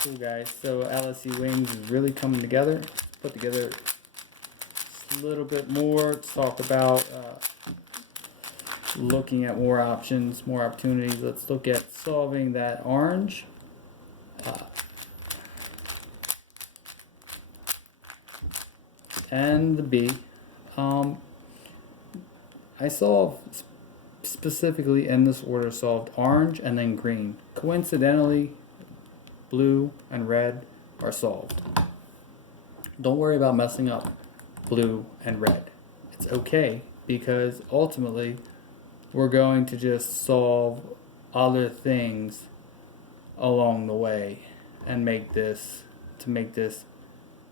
Cool guys, so LSEwings is really coming together. Put together a little bit more to talk about looking at more options, more opportunities. Let's look at solving that orange. And the B. I solved specifically in this order, solved orange and then green. Coincidentally, blue and red are solved. Don't worry about messing up blue and red. It's okay, because ultimately we're going to just solve other things along the way and make this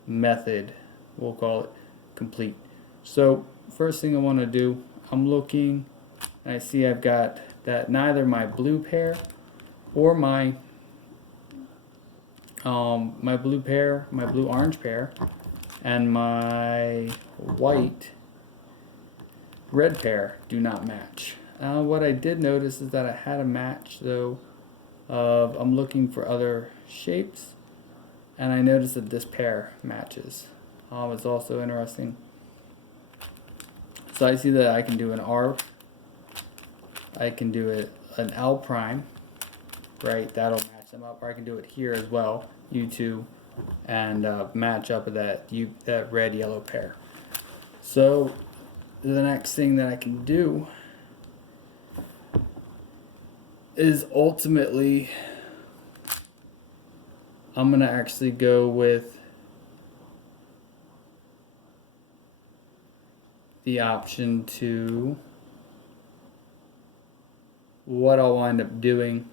method, we'll call it, complete. So first thing I want to do, I'm looking and I see I've got that neither my blue pair or my blue orange pair and my white red pair do not match. What I did notice is that I had a match though of I'm looking for other shapes, and I noticed that this pair matches. It's also interesting. So I see that I can do an R, I can do an L prime, right? That'll match them up. Or I can do it here as well, U2, and match up with that red yellow pair. So the next thing that I can do is ultimately I'm gonna actually go with the option to, what I'll wind up doing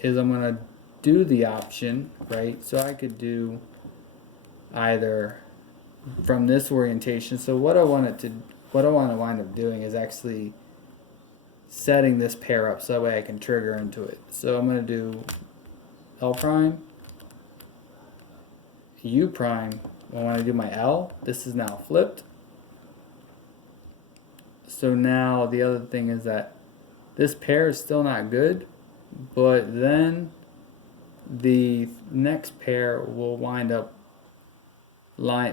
is I'm gonna do the option, right? So I could do either from this orientation. So what I want to wind up doing is actually setting this pair up so that way I can trigger into it. So I'm going to do L prime, U prime. When I do my L, this is now flipped. So now the other thing is that this pair is still not good, but then the next pair will wind up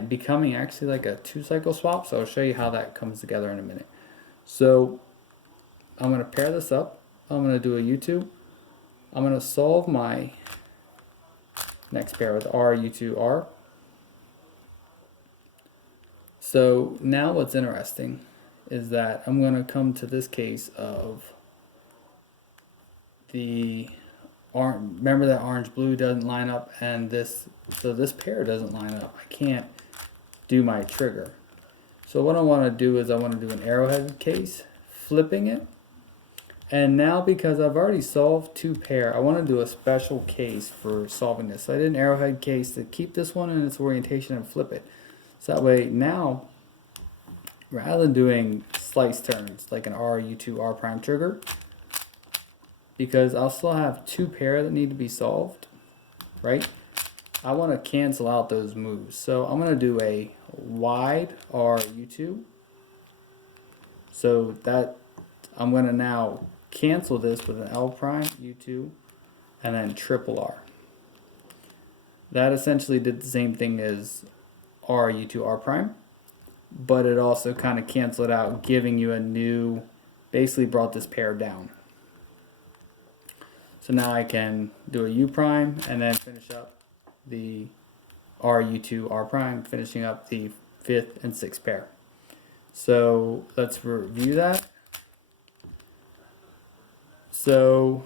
becoming actually like a 2-cycle swap. So I'll show you how that comes together in a minute. So I'm going to pair this up. I'm going to do a U2. I'm going to solve my next pair with R, U2, R. So now what's interesting is that I'm going to come to this case of remember that orange blue doesn't line up, and so this pair doesn't line up. I can't do my trigger. So what I want to do is I want to do an arrowhead case, flipping it. And now because I've already solved 2 pair, I want to do a special case for solving this. So I did an arrowhead case to keep this one in its orientation and flip it. So that way now, rather than doing slice turns like an R, U2, R prime trigger, because I'll still have 2 pair that need to be solved, right? I want to cancel out those moves. So I'm going to do a wide R, U2. So that I'm going to now cancel this with an L prime, U2, and then triple R. That essentially did the same thing as R, U2, R prime, but it also kind of canceled out, giving you a new, basically brought this pair down. So now I can do a U prime and then finish up the R, U2, R prime, finishing up the 5th and 6th pair. So let's review that. So